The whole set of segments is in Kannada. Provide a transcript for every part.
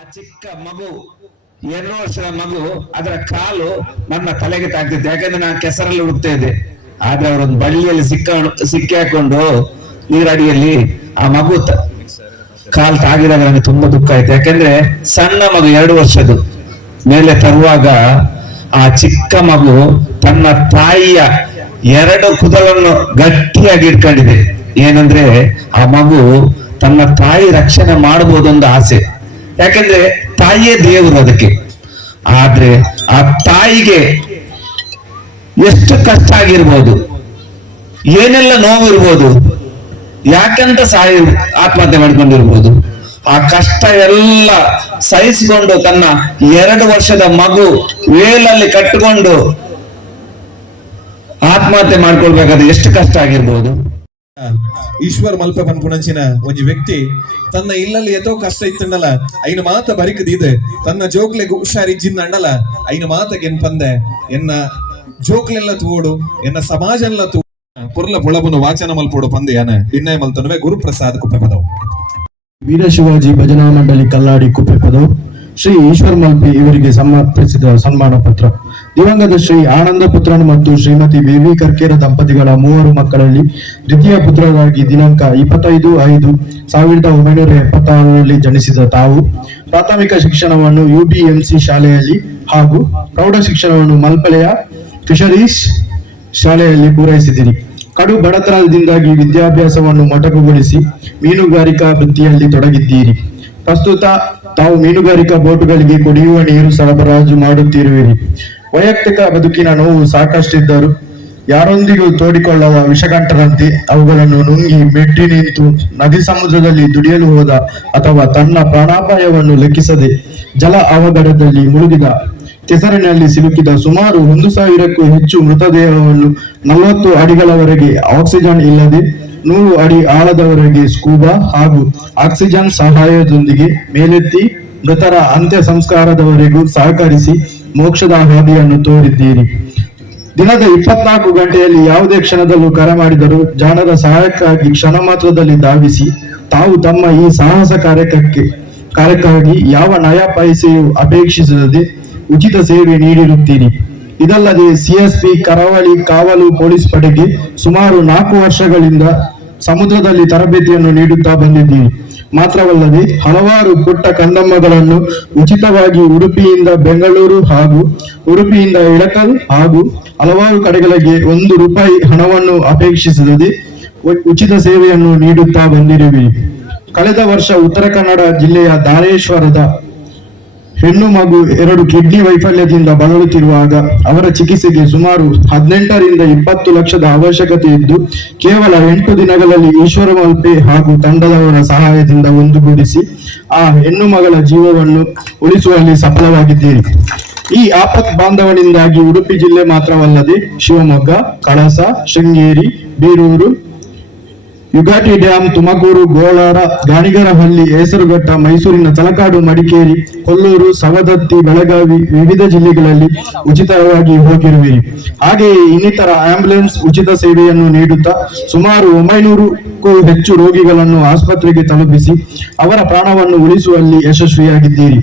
ಚಿಕ್ಕ ಮಗು 2 ವರ್ಷದ ಮಗು ಅದರ ಕಾಲು ನನ್ನ ತಲೆಗೆ ತಾಗ್ತಿತ್ತು. ಯಾಕಂದ್ರೆ ನಾನು ಕೆಸರಲ್ಲಿ ಹುಡುಕ್ತಾ ಇದ್ದೆ. ಆದ್ರೆ ಅವರೊಂದು ಬಳ್ಳಿಯಲ್ಲಿ ಸಿಕ್ಕಿ ಹಾಕೊಂಡು ನೀರಡಿಯಲ್ಲಿ ಆ ಮಗು ಕಾಲು ತಾಗಿದಾಗ ನನಗೆ ತುಂಬಾ ದುಃಖ ಆಯ್ತು. ಯಾಕಂದ್ರೆ ಸಣ್ಣ ಮಗು 2 ವರ್ಷದ್ದು ಮೇಲೆ ತರುವಾಗ ಆ ಚಿಕ್ಕ ಮಗು ತನ್ನ ತಾಯಿಯ 2 ಕುದಲನ್ನು ಗಟ್ಟಿಯಾಗಿ ಇಟ್ಕೊಂಡಿದೆ. ಏನಂದ್ರೆ ಆ ಮಗು ತನ್ನ ತಾಯಿ ರಕ್ಷಣೆ ಮಾಡಬಹುದೊಂದು ಆಸೆ. ಯಾಕಂದ್ರೆ ತಾಯಿಯೇ ದೇವರು ಅದಕ್ಕೆ. ಆದ್ರೆ ಆ ತಾಯಿಗೆ ಎಷ್ಟು ಕಷ್ಟ ಆಗಿರ್ಬೋದು, ಏನೆಲ್ಲ ನೋವಿರ್ಬೋದು, ಯಾಕಂತ ಆತ್ಮಹತ್ಯೆ ಮಾಡ್ಕೊಂಡಿರ್ಬೋದು. ಆ ಕಷ್ಟ ಎಲ್ಲ ಸಹಿಸಿಕೊಂಡು ತನ್ನ 2 ವರ್ಷದ ಮಗು ವೇಲಲ್ಲಿ ಕಟ್ಟಿಕೊಂಡು ಆತ್ಮಹತ್ಯೆ ಮಾಡ್ಕೊಳ್ಬೇಕಾದ್ರೆ ಎಷ್ಟು ಕಷ್ಟ ಆಗಿರ್ಬೋದು. ಈಶ್ವರ್ ಮಲ್ಪ ಪನ್ಪುಣಂಚಿನ ಒಂಜಿ ವ್ಯಕ್ತಿ ತನ್ನ ಇಲ್ಲಲ್ಲಿ ಎತ್ತೋ ಕಷ್ಟ ಇತ್ತಂಡಲ ಐನ ಮಾತ ಬರಿಕದಿದೆ ತನ್ನ ಜೋಕ್ಲೆಗ್ ಹುಷಾರಿಜ್ಜಿಂದ ಅಂಡಲ ಐನ ಮಾತಗೆನ್ ಪಂದೆ ಎನ್ನ ಜೋಕ್ಲೆಲ್ಲ ತೂಡು ಎನ್ನ ಸಮಾಜಲ್ಲ ತೂ ಪುರ್ಲ ಪುಳಬುನ ವಾಚನ ಮಲ್ಪೋಡು ಪಂದೆಯನ ಭಿನ್ನಯ ಮಲ್ತನವೇ ಗುರುಪ್ರಸಾದ್ ಕುಪ್ಪೆ ಪದವು. ವೀರ ಶಿವಾಜಿ ಭಜನಾ ಮಂಡಳಿ ಕಲ್ಲಾಡಿ ಕುಪ್ಪೆ ಪದವು ಶ್ರೀ ಈಶ್ವರ್ ಮಲ್ಪಿ ಇವರಿಗೆ ಸಮರ್ಪಿಸಿದ ಸನ್ಮಾನ ಪತ್ರ. ದಿವಂಗತ ಶ್ರೀ ಆನಂದ ಪುತ್ರನ್ ಮತ್ತು ಶ್ರೀಮತಿ ಬೇಬಿ ಕರ್ಕೇರ ದಂಪತಿಗಳ 3 ಮಕ್ಕಳಲ್ಲಿ ದ್ವಿತೀಯ ಪುತ್ರರಾಗಿ ದಿನಾಂಕ 25/5/1976 ಜನಿಸಿದ ತಾವು ಪ್ರಾಥಮಿಕ ಶಿಕ್ಷಣವನ್ನು UBMC ಶಾಲೆಯಲ್ಲಿ ಹಾಗೂ ಪ್ರೌಢ ಶಿಕ್ಷಣವನ್ನು ಮಲ್ಪಲೆಯ ಫಿಶರೀಸ್ ಶಾಲೆಯಲ್ಲಿ ಪೂರೈಸಿದಿರಿ. ಕಡು ಬಡತನದಿಂದಾಗಿ ವಿದ್ಯಾಭ್ಯಾಸವನ್ನು ಮೊಟಕುಗೊಳಿಸಿ ಮೀನುಗಾರಿಕಾ ವೃತ್ತಿಯಲ್ಲಿ ತೊಡಗಿದ್ದೀರಿ. ಪ್ರಸ್ತುತ ತಾವು ಮೀನುಗಾರಿಕಾ ಬೋಟುಗಳಿಗೆ ಕುಡಿಯುವ ನೀರು ಸರಬರಾಜು ಮಾಡುತ್ತಿರುವಿರಿ. ವೈಯಕ್ತಿಕ ಬದುಕಿನ ನೋವು ಸಾಕಷ್ಟಿದ್ದರೂ ಯಾರೊಂದಿಗೂ ತೋಡಿಕೊಳ್ಳದ ವಿಷಗಂಟರಂತೆ ಅವುಗಳನ್ನು ನುಂಗಿ ಮೆಟ್ಟಿ ನಿಂತು ನದಿ ಸಮುದ್ರದಲ್ಲಿ ದುಡಿಯಲು ಹೋದ ಅಥವಾ ತನ್ನ ಪ್ರಾಣಾಪಾಯವನ್ನು ಲೆಕ್ಕಿಸದೆ ಜಲ ಅವಘಡದಲ್ಲಿ ಮುಳುಗಿದ ಕೆಸರಿನಲ್ಲಿ ಸಿಲುಕಿದ ಸುಮಾರು 1,000ಕ್ಕೂ ಹೆಚ್ಚು ಮೃತದೇಹವನ್ನು 40 ಅಡಿಗಳವರೆಗೆ ಆಕ್ಸಿಜನ್ ಇಲ್ಲದೆ 100 ಅಡಿ ಆಳದವರೆಗೆ ಸ್ಕೂಬಾ ಹಾಗೂ ಆಕ್ಸಿಜನ್ ಸಹಾಯದೊಂದಿಗೆ ಮೇಲೆತ್ತಿ ಮೃತರ ಅಂತ್ಯ ಸಂಸ್ಕಾರದವರೆಗೂ ಸಹಕರಿಸಿ ಮೋಕ್ಷದ ಹಾದಿಯನ್ನು ತೋರಿದ್ದೀರಿ. ದಿನದ 24 ಗಂಟೆಯಲ್ಲಿ ಯಾವುದೇ ಕ್ಷಣದಲ್ಲೂ ಕರೆ ಮಾಡಿದರೂ ಜನರ ಸಹಾಯಕ್ಕಾಗಿ ಕ್ಷಣ ಮಾತ್ರದಲ್ಲಿ ಧಾವಿಸಿ ತಾವು ತಮ್ಮ ಈ ಸಾಹಸ ಕಾರ್ಯಕ್ಕಾಗಿ ಯಾವ ನಯ ಪೈಸೆಯೂ ಅಪೇಕ್ಷಿಸದೆ ಉಚಿತ ಸೇವೆ ನೀಡಿರುತ್ತೀರಿ. ಇದಲ್ಲದೆ CSP ಕರಾವಳಿ ಕಾವಲು ಪೊಲೀಸ್ ಪಡೆಗೆ ಸುಮಾರು 4 ವರ್ಷಗಳಿಂದ ಸಮುದ್ರದಲ್ಲಿ ತರಬೇತಿಯನ್ನು ನೀಡುತ್ತಾ ಬಂದಿದ್ದೀರಿ. ಮಾತ್ರವಲ್ಲದೆ ಹಲವಾರು ಪುಟ್ಟ ಕಂದಮ್ಮಗಳನ್ನು ಉಚಿತವಾಗಿ ಉಡುಪಿಯಿಂದ ಬೆಂಗಳೂರು ಹಾಗೂ ಉಡುಪಿಯಿಂದ ಇಳಕಲ್ ಹಾಗೂ ಹಲವಾರು ಕಡೆಗಳಿಗೆ 1 ರೂಪಾಯಿ ಹಣವನ್ನು ಅಪೇಕ್ಷಿಸದೆ ಉಚಿತ ಸೇವೆಯನ್ನು ನೀಡುತ್ತಾ ಬಂದಿರುವಿರಿ. ಕಳೆದ ವರ್ಷ ಉತ್ತರ ಕನ್ನಡ ಜಿಲ್ಲೆಯ ಧಾರೇಶ್ವರದ ಹೆಣ್ಣು ಮಗು 2 ಕಿಡ್ನಿ ವೈಫಲ್ಯದಿಂದ ಬಳಲುತ್ತಿರುವಾಗ ಅವರ ಚಿಕಿತ್ಸೆಗೆ ಸುಮಾರು 18 ರಿಂದ 20 ಲಕ್ಷದ ಅವಶ್ಯಕತೆ ಇದ್ದು ಕೇವಲ 8 ದಿನಗಳಲ್ಲಿ ಈಶ್ವರ ಮಲ್ಪೆ ಹಾಗೂ ತಂಡದವರ ಸಹಾಯದಿಂದ ಒಂದುಗೂಡಿಸಿ ಆ ಹೆಣ್ಣು ಮಗಳ ಜೀವವನ್ನು ಉಳಿಸುವಲ್ಲಿ ಸಫಲವಾಗಿದ್ದೀರಿ. ಈ ಆಪತ್ ಬಾಂಧವನಿಂದಾಗಿ ಉಡುಪಿ ಜಿಲ್ಲೆ ಮಾತ್ರವಲ್ಲದೆ ಶಿವಮೊಗ್ಗ, ಕಳಸ, ಶೃಂಗೇರಿ, ಬೀರೂರು, ಯುಗಾಟಿ ಡ್ಯಾಂ, ತುಮಕೂರು, ಗೋಳಾರ, ಗಾಣಿಗರಹಳ್ಳಿ, ಹೇಸರಘಟ್ಟ, ಮೈಸೂರಿನ ತಲಕಾಡು, ಮಡಿಕೇರಿ, ಕೊಲ್ಲೂರು, ಸವದತ್ತಿ, ಬೆಳಗಾವಿ ವಿವಿಧ ಜಿಲ್ಲೆಗಳಲ್ಲಿ ಉಚಿತವಾಗಿ ಹೋಗಿರುವಿರಿ. ಹಾಗೆಯೇ ಇನ್ನಿತರ ಆಂಬ್ಯುಲೆನ್ಸ್ ಉಚಿತ ಸೇವೆಯನ್ನು ನೀಡುತ್ತಾ ಸುಮಾರು 900ಕ್ಕೂ ಹೆಚ್ಚು ರೋಗಿಗಳನ್ನು ಆಸ್ಪತ್ರೆಗೆ ತಲುಪಿಸಿ ಅವರ ಪ್ರಾಣವನ್ನು ಉಳಿಸುವಲ್ಲಿ ಯಶಸ್ವಿಯಾಗಿದ್ದೀರಿ.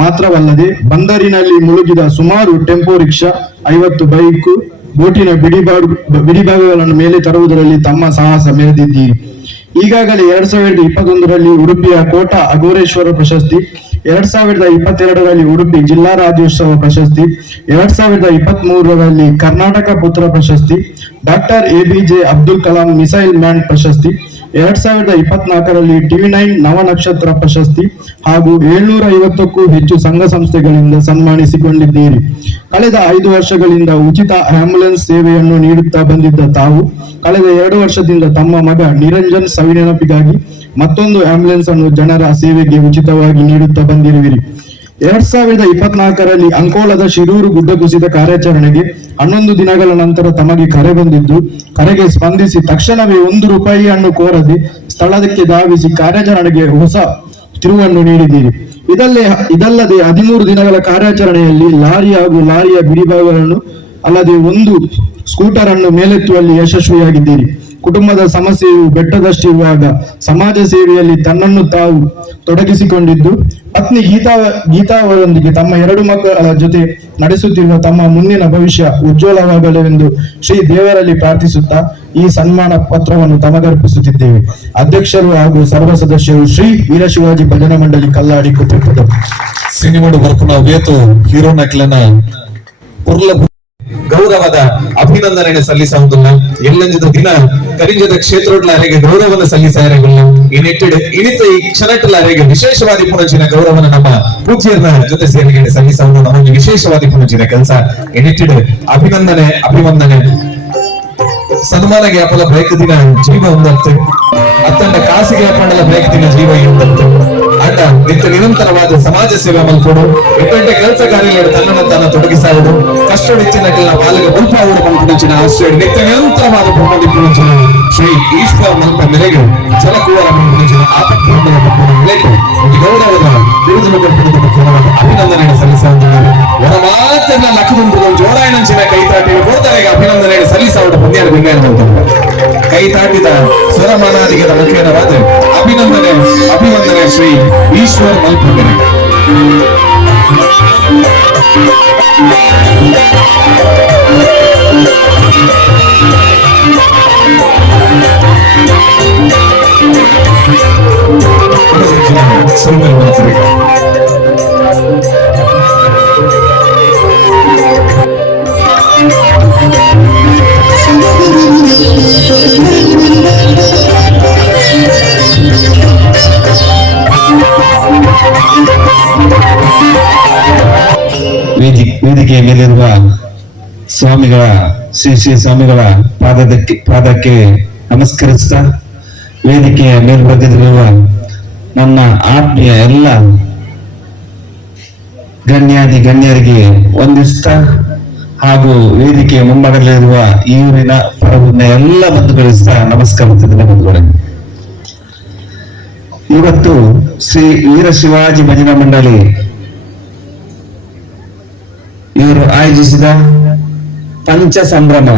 ಮಾತ್ರವಲ್ಲದೆ ಬಂದರಿನಲ್ಲಿ ಮುಳುಗಿದ ಸುಮಾರು ಟೆಂಪೋ ರಿಕ್ಷಾ, 50 ಬೈಕು, ಬೋಟಿನ ಬಿಡಿಭಾಗಗಳನ್ನು ಮೇಲೆ ತರುವುದರಲ್ಲಿ ತಮ್ಮ ಸಾಹಸ ಮೆರೆದಿದ್ದೀರಿ. ಈಗಾಗಲೇ 2021ರಲ್ಲಿ ಉಡುಪಿಯ ಕೋಟ ಅಘೋರೇಶ್ವರ ಪ್ರಶಸ್ತಿ, 2022ರಲ್ಲಿ ಉಡುಪಿ ಜಿಲ್ಲಾ ರಾಜ್ಯೋತ್ಸವ ಪ್ರಶಸ್ತಿ, 2023ರಲ್ಲಿ ಕರ್ನಾಟಕ ಪುತ್ರ ಪ್ರಶಸ್ತಿ, doctor APJ Abdul Kalam missile man ಪ್ರಶಸ್ತಿ, 2024ರಲ್ಲಿ TV9 ನವನಕ್ಷತ್ರ ಪ್ರಶಸ್ತಿ ಹಾಗೂ 750ಕ್ಕೂ ಹೆಚ್ಚು ಸಂಘ ಸಂಸ್ಥೆಗಳಿಂದ ಸನ್ಮಾನಿಸಿಕೊಂಡಿದ್ದೀರಿ. ಕಳೆದ 5 ವರ್ಷಗಳಿಂದ ಉಚಿತ ಆಂಬ್ಯುಲೆನ್ಸ್ ಸೇವೆಯನ್ನು ನೀಡುತ್ತಾ ಬಂದಿದ್ದ ತಾವು ಕಳೆದ 2 ವರ್ಷದಿಂದ ತಮ್ಮ ಮಗ ನಿರಂಜನ್ ಸವಿನೆನಪಿಗಾಗಿ ಮತ್ತೊಂದು ಆಂಬ್ಯುಲೆನ್ಸ್ ಅನ್ನು ಜನರ ಸೇವೆಗೆ ಉಚಿತವಾಗಿ ನೀಡುತ್ತಾ ಬಂದಿರುವಿರಿ. 2024ರಲ್ಲಿ ಅಂಕೋಲದ ಶಿರೂರು ಗುಡ್ಡ ಕುಸಿತ ಕಾರ್ಯಾಚರಣೆಗೆ 11 ದಿನಗಳ ನಂತರ ತಮಗೆ ಕರೆ ಬಂದಿದ್ದು ಕರೆಗೆ ಸ್ಪಂದಿಸಿ ತಕ್ಷಣವೇ 1 ರೂಪಾಯಿಯನ್ನು ಕೋರದೆ ಸ್ಥಳಕ್ಕೆ ಧಾವಿಸಿ ಕಾರ್ಯಾಚರಣೆಗೆ ಹೊಸ ತಿರುವನ್ನು ನೀಡಿದ್ದೀರಿ. ಇದಲ್ಲದೆ 13 ದಿನಗಳ ಕಾರ್ಯಾಚರಣೆಯಲ್ಲಿ ಲಾರಿ ಹಾಗೂ ಲಾರಿಯ ಬಿಡಿಭಾಗಗಳನ್ನು ಅಲ್ಲದೆ 1 ಸ್ಕೂಟರ್ ಅನ್ನು ಮೇಲೆತ್ತುವಲ್ಲಿ ಯಶಸ್ವಿಯಾಗಿದ್ದೀರಿ. ಕುಟುಂಬದ ಸಮಸ್ಯೆಯು ಬೆಟ್ಟದಷ್ಟಿರುವಾಗ ಸಮಾಜ ಸೇವೆಯಲ್ಲಿ ತನ್ನನ್ನು ತಾವು ತೊಡಗಿಸಿಕೊಂಡಿದ್ದು ಪತ್ನಿ ಗೀತಾ ಅವರೊಂದಿಗೆ ತಮ್ಮ 2 ಮಕ್ಕಳ ಜೊತೆ ನಡೆಸುತ್ತಿರುವ ತಮ್ಮ ಮುಂದಿನ ಭವಿಷ್ಯ ಉಜ್ವಲವಾಗಲೆಂದು ಶ್ರೀ ದೇವರಲ್ಲಿ ಪ್ರಾರ್ಥಿಸುತ್ತಾ ಈ ಸನ್ಮಾನ ಪತ್ರವನ್ನು ತಮಗರ್ಪಿಸುತ್ತಿದ್ದೇವೆ. ಅಧ್ಯಕ್ಷರು ಹಾಗೂ ಸರ್ವ ಸದಸ್ಯರು ಶ್ರೀ ವೀರಶಿವಾಜಿ ಭಜನಾ ಮಂಡಳಿ ಕಲ್ಲಾಡಿ ಕುಟುಂಬದ ಸಿನಿಮಾಡು ಬರ್ಪುನ ವೇತು ಹೀರೋ ನಕ್ಲನ ಪುರ್ಲ ಗೌರವದ ಅಭಿನಂದನೆ ಸಲ್ಲಿಸುವುದಿಲ್ಲ. ಎಲ್ಲಂಜದ ದಿನ ಕರಿಂಜದ ಕ್ಷೇತ್ರಗಳಿಗೆ ಗೌರವವನ್ನು ಸಲ್ಲಿಸಾರಿಲ್ಲ. ಈ ನಿಟ್ಟಿಡು ಇನಿತ ಈ ಕ್ಷಣಟಲಾರಿಗೆ ವಿಶೇಷವಾದಿ ಪುನಂಚಿನ ಗೌರವನ ನಮ್ಮ ಪೂಜ್ಯರ ಜೊತೆ ಸೇರಿಗೆ ಸಲ್ಲಿಸುವುದು ನಮಗೆ ವಿಶೇಷವಾದಿ ಪುನಂಚಿನ ಕೆಲಸ. ಈ ನಿಟ್ಟಿಡು ಅಭಿವಂದನೆ ಸನ್ಮಾನಗೆ ಅಪಲ ಬ್ರೇಕ್ ದಿನ ಜೀವ ಒಂದತ್ತು ಅತ್ತಂಡ ಕಾಸಿಗೆ ಅಪ್ಪಂಡಲ ಬ್ರೇಕ್ ದಿನ ಜೀವ ಒಂದತ್ತು ಅಡ್ಡ ನಿತ್ಯ ನಿರಂತರವಾದ ಸಮಾಜ ಸೇವೆ ಮಲ್ಕೊಡು ಎಟ್ಟಂಟೆ ಕೆಲಸ ಕಾರ್ಯಗಳು ತನ್ನನ್ನು ತಾನು ತೊಡಗಿಸಾವುದು ಕಷ್ಟಡಿಚ್ಚಿನಕ್ಕೆಲ್ಲ ಬಾಲಕ ಮುಲ್ಪಾವುಡ ಮಲ್ಪುಣಂಚಿನ ಆಶ್ರಯ ನಿತ್ಯ ನಿರಂತರವಾದ ಪುಣ್ಯದಿಪ್ಪುಣಂಚಿನ ಶ್ರೀ ಈಶ್ವರ ಮಲ್ಪ ಮೆರೆಗೆ ಜಲಕುವರ ಮಲ್ಪುಣಂಚಿನ ಆಪತ್ಪೂರ್ಣದ ಪುಣ್ಯ ಮೆರೆಗೆ ಒಂದು ಗೌರವದ ಬಿರುದಿನ ಕೊಟ್ಟಿರುವ ಅಭಿನಂದನೆ ಸಲ್ಲಿಸುವುದಿದ್ದಾರೆ. ಹೊರ ಮಾತ್ರ ಲಕ್ಕುದುಂಟು ಜೋರಾಯಣಂಚಿನ ಕೈತಾಟಿ ಕೊಡ್ತಾರೆ ಅಭಿನಂದನೆ ಸಲ್ಲಿಸುವ ಪುಣ್ಯರ ಬಿಂಗಾರ ಕೈ ತಾಟಿದ ಸ್ವರಮಾನಾದಿಗದ ಮುಖೇನವಾದ ಅಭಿನಂದನೆ ಶ್ರೀ ಈಶ್ವರ್ ಮಲ್ಪುಗರೆ. ಸುಂದರ ಮಾತುಗಳು ವೇದಿಕೆಯ ಮೇಲಿರುವ ಸ್ವಾಮಿಗಳ ಶ್ರೀ ಸ್ವಾಮಿಗಳ ಪಾದಕ್ಕೆ ನಮಸ್ಕರಿಸ್ತಾ ವೇದಿಕೆಯ ಮೇಲ್ಭಾಗದಲ್ಲಿರುವ ನನ್ನ ಆತ್ಮೀಯ ಎಲ್ಲ ಗಣ್ಯರಿಗೆ ವಂದಿಸ್ತಾ ಹಾಗೂ ವೇದಿಕೆಯ ಮುಂಭಾಗದಲ್ಲಿರುವ ಈ ಊರಿನ ಪರಬೂರಿನ ಎಲ್ಲ ಬಂಧುಗಳಿಸ್ತಾ ನಮಸ್ಕರಿಸುತ್ತಿದ್ದೇನೆ ಬಂಧುಗಳೇ. ಇವತ್ತು ಶ್ರೀ ವೀರಶಿವಾಜಿ ಭಜನಾ ಮಂಡಳಿ ಇವರು ಆಯೋಜಿಸಿದ ಪಂಚ ಸಂಭ್ರಮ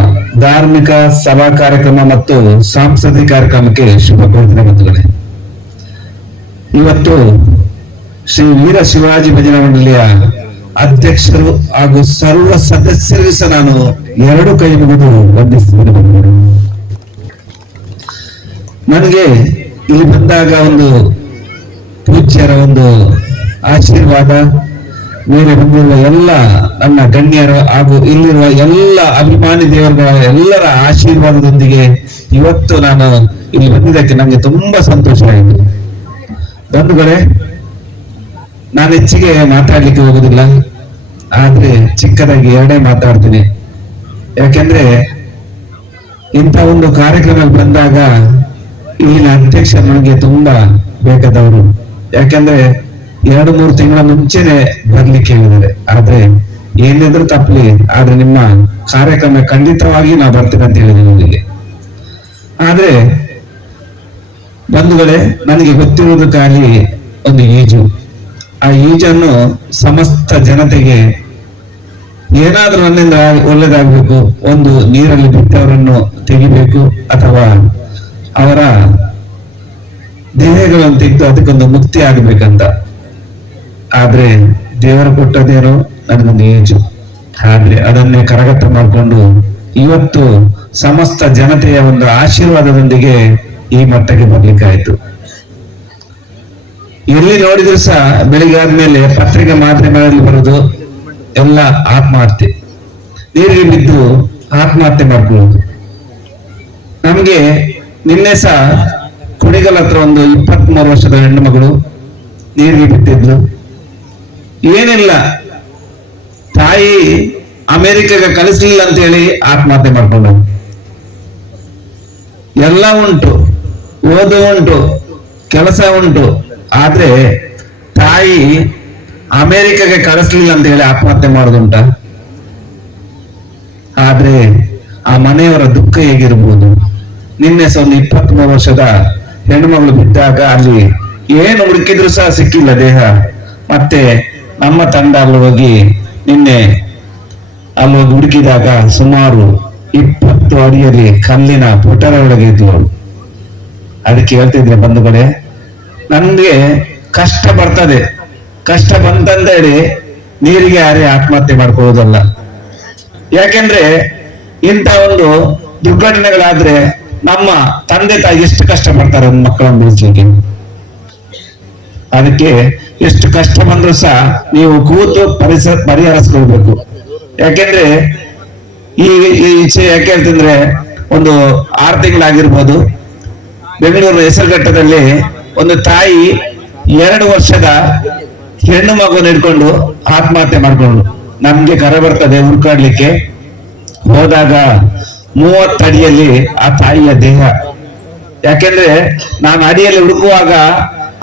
ಧಾರ್ಮಿಕ ಸಭಾ ಕಾರ್ಯಕ್ರಮ ಮತ್ತು ಸಾಂಸ್ಕೃತಿಕ ಕಾರ್ಯಕ್ರಮಕ್ಕೆ ಶುಭ ಕೋರುತ್ತೇನೆ ಬಂಧುಗಳೇ. ಇವತ್ತು ಶ್ರೀ ವೀರಶಿವಾಜಿ ಭಜನಾ ಮಂಡಳಿಯ ಅಧ್ಯಕ್ಷರು ಹಾಗೂ ಸರ್ವ ಸದಸ್ಯರಿಗೂ ಸಹ ನಾನು 2 ಕೈ ಮುಗಿದು ವಂದಿಸುತ್ತೇನೆ ಬಂಧುಗಳೇ. ನನಗೆ ಇಲ್ಲಿ ಬಂದಾಗ ಒಂದು ಪೂಜ್ಯರ ಒಂದು ಆಶೀರ್ವಾದ, ಬೇರೆ ಬಂದಿರುವ ಎಲ್ಲ ನನ್ನ ಗಣ್ಯರು ಹಾಗೂ ಇಲ್ಲಿರುವ ಎಲ್ಲ ಅಭಿಮಾನಿ ದೇವರುಗಳ ಎಲ್ಲರ ಆಶೀರ್ವಾದದೊಂದಿಗೆ ಇವತ್ತು ನಾನು ಇಲ್ಲಿ ಬಂದಿದ್ದಕ್ಕೆ ನನಗೆ ತುಂಬಾ ಸಂತೋಷ ಆಯಿತು ಬಂಧುಗಳೇ. ನಾನು ಹೆಚ್ಚಿಗೆ ಮಾತಾಡ್ಲಿಕ್ಕೆ ಹೋಗುದಿಲ್ಲ, ಆದ್ರೆ ಚಿಕ್ಕದಾಗಿ 2 ಮಾತಾಡ್ತೀನಿ. ಯಾಕೆಂದ್ರೆ ಇಂಥ ಒಂದು ಕಾರ್ಯಕ್ರಮ ಬಂದಾಗ ಇಲ್ಲಿನ ಅಧ್ಯಕ್ಷ ನನಗೆ ತುಂಬಾ ಬೇಕಾದವರು. ಯಾಕೆಂದ್ರೆ 2-3 ತಿಂಗಳ ಮುಂಚೆನೆ ಬರ್ಲಿಕ್ಕೆ ಹೇಳಿದ್ದಾರೆ. ಆದ್ರೆ ಏನಿದ್ರು ತಪ್ಪಲಿ, ಆದ್ರೆ ನಿಮ್ಮ ಕಾರ್ಯಕ್ರಮ ಖಂಡಿತವಾಗಿ ನಾವು ಬರ್ತೀನಿ ಅಂತ ಹೇಳಿದ್ದೀನಿ ಇಲ್ಲಿ. ಆದ್ರೆ ಬಂಧುಗಳೇ, ನನಗೆ ಗೊತ್ತಿರುವುದು ಖಾಲಿ ಒಂದು ಈಜು. ಆ ಈಜನ್ನು ಸಮಸ್ತ ಜನತೆಗೆ ಏನಾದ್ರೂ ನನ್ನಿಂದ ಒಳ್ಳೇದಾಗಬೇಕು, ಒಂದು ನೀರಲ್ಲಿ ಬಿಟ್ಟವರನ್ನು ತೆಗಿಬೇಕು ಅಥವಾ ಅವರ ದೇಹಗಳನ್ನು ತೆಗೆದು ಅದಕ್ಕೊಂದು ಮುಕ್ತಿ ಆಗಬೇಕಂತ. ಆದ್ರೆ ದೇವರು ಕೊಟ್ಟದೇನೋ ನನಗೊಂದು ಈಜು. ಆದ್ರೆ ಅದನ್ನೇ ಕರಗತ ಮಾಡಿಕೊಂಡು ಇವತ್ತು ಸಮಸ್ತ ಜನತೆಯ ಒಂದು ಆಶೀರ್ವಾದದೊಂದಿಗೆ ಈ ಮಟ್ಟಕ್ಕೆ ಬರ್ಲಿಕ್ಕಾಯ್ತು. ಎಲ್ಲಿ ನೋಡಿದ್ರು ಸಹ ಬೆಳಿಗ್ಗೆ ಆದ್ಮೇಲೆ ಪತ್ರಿಕೆ ಮಾಧ್ಯಮಗಳಲ್ಲಿ ಬರೋದು ಎಲ್ಲ ಆತ್ಮಹತ್ಯೆ, ನೀರಿಗೆ ಬಿದ್ದು ಆತ್ಮಹತ್ಯೆ ಮಾಡ್ಕೊಳ್ಳೋದು. ನಮ್ಗೆ ನಿನ್ನೆ ಸಹ ಕುಣಿಗಲ್ ಹತ್ರ ಒಂದು 23 ವರ್ಷದ ಹೆಣ್ಣು ಮಗಳು ನೀರಿಗೆ ಬಿಟ್ಟಿದ್ಲು. ಏನಿಲ್ಲ, ತಾಯಿ ಅಮೆರಿಕಾಗೆ ಕಳಿಸ್ಲಿಲ್ಲ ಅಂತ ಹೇಳಿ ಆತ್ಮಹತ್ಯೆ ಮಾಡ್ಕೊಂಡು. ಎಲ್ಲ ಉಂಟು, ಓದು ಉಂಟು, ಕೆಲಸ ಉಂಟು, ಆದ್ರೆ ತಾಯಿ ಅಮೆರಿಕಾಗೆ ಕಳಿಸ್ಲಿಲ್ಲ ಅಂತ ಹೇಳಿ ಆತ್ಮಹತ್ಯೆ ಮಾಡೋದುಂಟ. ಆದ್ರೆ ಆ ಮನೆಯವರ ದುಃಖ ಹೇಗಿರ್ಬೋದು. ನಿನ್ನೆ ಸಹ ಒಂದು 23 ವರ್ಷದ ಹೆಣ್ಣುಮಗಳು ಬಿದ್ದಾಗ ಅಲ್ಲಿ ಏನು ಹುಡುಕಿದ್ರು ಸಹ ಸಿಕ್ಕಿಲ್ಲ ದೇಹ. ಮತ್ತೆ ನಮ್ಮ ತಂಡ ಅಲ್ಲಿ ಹೋಗಿ ನಿನ್ನೆ ಹುಡುಕಿದಾಗ ಸುಮಾರು 20 ಅಡಿಯಲ್ಲಿ ಕಲ್ಲಿನ ಪೊಟರ ಒಳಗೆ ಇದ್ಲು ಅವಳು. ಅದಕ್ಕೆ ಹೇಳ್ತಿದ್ರೆ ಬಂಧುಗಳೇ, ನನ್ಗೆ ಕಷ್ಟ ಬರ್ತದೆ, ಕಷ್ಟ ಬಂತಂತ ಹೇಳಿ ನೀರಿಗೆ ಹಾರಿ ಆತ್ಮಹತ್ಯೆ ಮಾಡ್ಕೊಳ್ಳೋದಲ್ಲ. ಯಾಕೆಂದ್ರೆ ಇಂಥ ಒಂದು ದುರ್ಘಟನೆಗಳಾದ್ರೆ ನಮ್ಮ ತಂದೆ ತಾಯಿ ಎಷ್ಟು ಕಷ್ಟ ಪಡ್ತಾರೆ ಒಂದು ಮಕ್ಕಳನ್ನು ಬೆಳೆಸ್ಲಿಕ್ಕೆ. ಅದಕ್ಕೆ ಎಷ್ಟು ಕಷ್ಟ ಬಂದ್ರು ಸಹ ನೀವು ಕೂತು ಪರಿಹರಿಸ್ಕೊಳ್ಬೇಕು. ಯಾಕೆಂದ್ರೆ ಈ ಈಚೆ ಯಾಕೆ ಹೇಳ್ತಂದ್ರೆ ಒಂದು 6 ತಿಂಗಳಾಗಿರ್ಬೋದು, ಬೆಂಗಳೂರು ಹೆಸರುಘಟ್ಟದಲ್ಲಿ ಒಂದು ತಾಯಿ 2 ವರ್ಷದ ಹೆಣ್ಣು ಮಗುವನ್ನು ಹಿಡ್ಕೊಂಡು ಆತ್ಮಹತ್ಯೆ ಮಾಡ್ಕೊಂಡು, ನಮ್ಗೆ ಕರೆ ಬರ್ತದೆ ಹುಡ್ಕಾಡ್ಲಿಕ್ಕೆ ಹೋದಾಗ 30 ಅಡಿಯಲ್ಲಿ ಆ ತಾಯಿಯ ದೇಹ. ಯಾಕೆಂದ್ರೆ ನಾನು ಅಡಿಯಲ್ಲಿ ಹುಡುಕುವಾಗ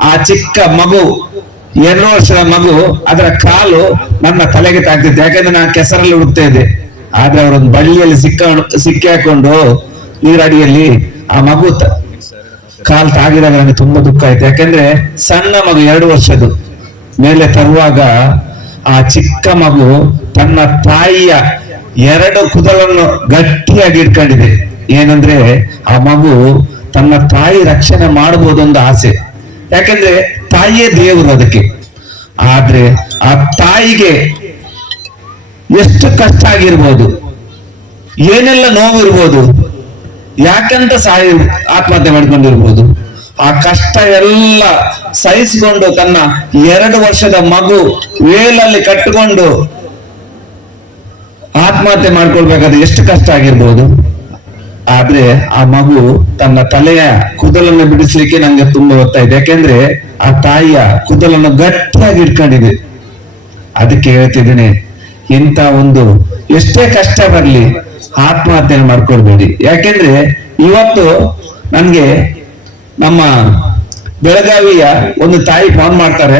ಆ ಚಿಕ್ಕ ಮಗು 2 ವರ್ಷದ ಮಗು, ಅದರ ಕಾಲು ನನ್ನ ತಲೆಗೆ ತಾಗ್ತಿತ್ತು. ಯಾಕೆಂದ್ರೆ ನಾನು ಕೆಸರಲ್ಲಿ ಹುಡುಕ್ತಾ ಇದ್ದೆ. ಆದ್ರೆ ಅವರೊಂದು ಬಳ್ಳಿಯಲ್ಲಿ ಸಿಕ್ಕಿ ಹಾಕೊಂಡು ನೀರಡಿಯಲ್ಲಿ ಆ ಮಗು ಕಾಲು ತಾಗಿದಾಗ ನನಗೆ ತುಂಬಾ ದುಃಖ ಆಯ್ತು. ಯಾಕೆಂದ್ರೆ ಸಣ್ಣ ಮಗು 2 ವರ್ಷದ್ದು ಮೇಲೆ ತರುವಾಗ ಆ ಚಿಕ್ಕ ಮಗು ತನ್ನ ತಾಯಿಯ 2 ಕೂದಲನ್ನು ಗಟ್ಟಿಯಾಗಿ ಇಟ್ಕೊಂಡಿದೆ. ಏನಂದ್ರೆ ಆ ಮಗು ತನ್ನ ತಾಯಿ ರಕ್ಷಣೆ ಮಾಡಬಹುದು ಒಂದು ಆಸೆ. ಯಾಕೆಂದ್ರೆ ತಾಯಿಯೇ ದೇವರು ಅದಕ್ಕೆ. ಆದ್ರೆ ಆ ತಾಯಿಗೆ ಎಷ್ಟು ಕಷ್ಟ ಆಗಿರ್ಬೋದು, ಏನೆಲ್ಲ ನೋವಿರ್ಬೋದು, ಯಾಕಂತ ಆತ್ಮಹತ್ಯೆ ಮಾಡ್ಕೊಂಡಿರ್ಬೋದು. ಆ ಕಷ್ಟ ಎಲ್ಲ ಸಹಿಸಿಕೊಂಡು ತನ್ನ 2 ವರ್ಷದ ಮಗು ವೇಲಲ್ಲಿ ಕಟ್ಟಿಕೊಂಡು ಆತ್ಮಹತ್ಯೆ ಮಾಡ್ಕೊಳ್ಬೇಕಾದ್ರೆ ಎಷ್ಟು ಕಷ್ಟ ಆಗಿರ್ಬೋದು. ಆದ್ರೆ ಆ ಮಗು ತನ್ನ ತಲೆಯ ಕೂದಲನ್ನು ಬಿಡಿಸ್ಲಿಕ್ಕೆ ನಂಗೆ ತುಂಬಾ ಗೊತ್ತಾಯ್ತು. ಯಾಕೆಂದ್ರೆ ಆ ತಾಯಿಯ ಕೂದಲನ್ನು ಗಟ್ಟಿಯಾಗಿ ಇಟ್ಕೊಂಡಿದೆ. ಅದಕ್ಕೆ ಹೇಳ್ತಿದ್ದೇನೆ, ಇಂಥ ಒಂದು ಎಷ್ಟೇ ಕಷ್ಟ ಬರಲಿ ಆತ್ಮಹತ್ಯೆ ಮಾಡ್ಕೊಳ್ಬೇಡಿ. ಯಾಕೆಂದ್ರೆ ಇವತ್ತು ನನ್ಗೆ ನಮ್ಮ ಬೆಳಗಾವಿಯ ಒಂದು ತಾಯಿ ಫೋನ್ ಮಾಡ್ತಾರೆ,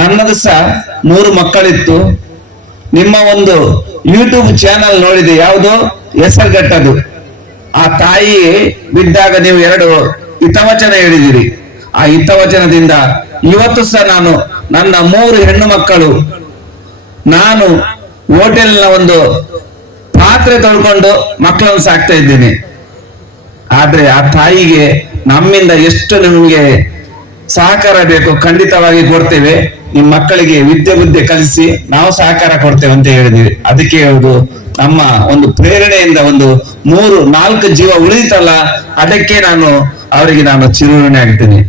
ನನ್ನದು ಸಹ 3 ಮಕ್ಕಳಿತ್ತು, ನಿಮ್ಮ ಒಂದು ಯೂಟ್ಯೂಬ್ ಚಾನಲ್ ನೋಡಿದೆ, ಯಾವುದು ಹೆಸರುಘಟ್ಟದು. ಆ ತಾಯಿ ಬಿದ್ದಾಗ ನೀವು 2 ಹಿತವಚನ ಹೇಳಿದಿರಿ. ಆ ಹಿತವಚನದಿಂದ ಇವತ್ತು ಸಹ ನಾನು ನನ್ನ 3 ಹೆಣ್ಣು ಮಕ್ಕಳು, ನಾನು ಹೋಟೆಲ್ನ ಒಂದು ಪಾತ್ರೆ ತೊಳ್ಕೊಂಡು ಮಕ್ಕಳನ್ನು ಸಾಕ್ತಾ ಇದ್ದೇನೆ. ಆದ್ರೆ ಆ ತಾಯಿಗೆ ನಮ್ಮಿಂದ ಎಷ್ಟು ನಿಮ್ಗೆ ಸಹಕಾರ ಬೇಕು ಖಂಡಿತವಾಗಿ ಕೊಡ್ತೇವೆ. ನಿಮ್ ಮಕ್ಕಳಿಗೆ ವಿದ್ಯೆ ಬುದ್ಧಿ ಕಲಿಸಿ ನಾವು ಸಹಕಾರ ಕೊಡ್ತೇವೆ ಅಂತ ಹೇಳಿದ್ವಿ. ಅದಕ್ಕೆ ಹೇಳುದು, ನಮ್ಮ ಒಂದು ಪ್ರೇರಣೆಯಿಂದ ಒಂದು 3-4 ಜೀವ ಉಳಿತಲ್ಲ, ಅದಕ್ಕೆ ನಾನು ಅವರಿಗೆ ಚಿರಋಣಿ ಆಗ್ತೀನಿ.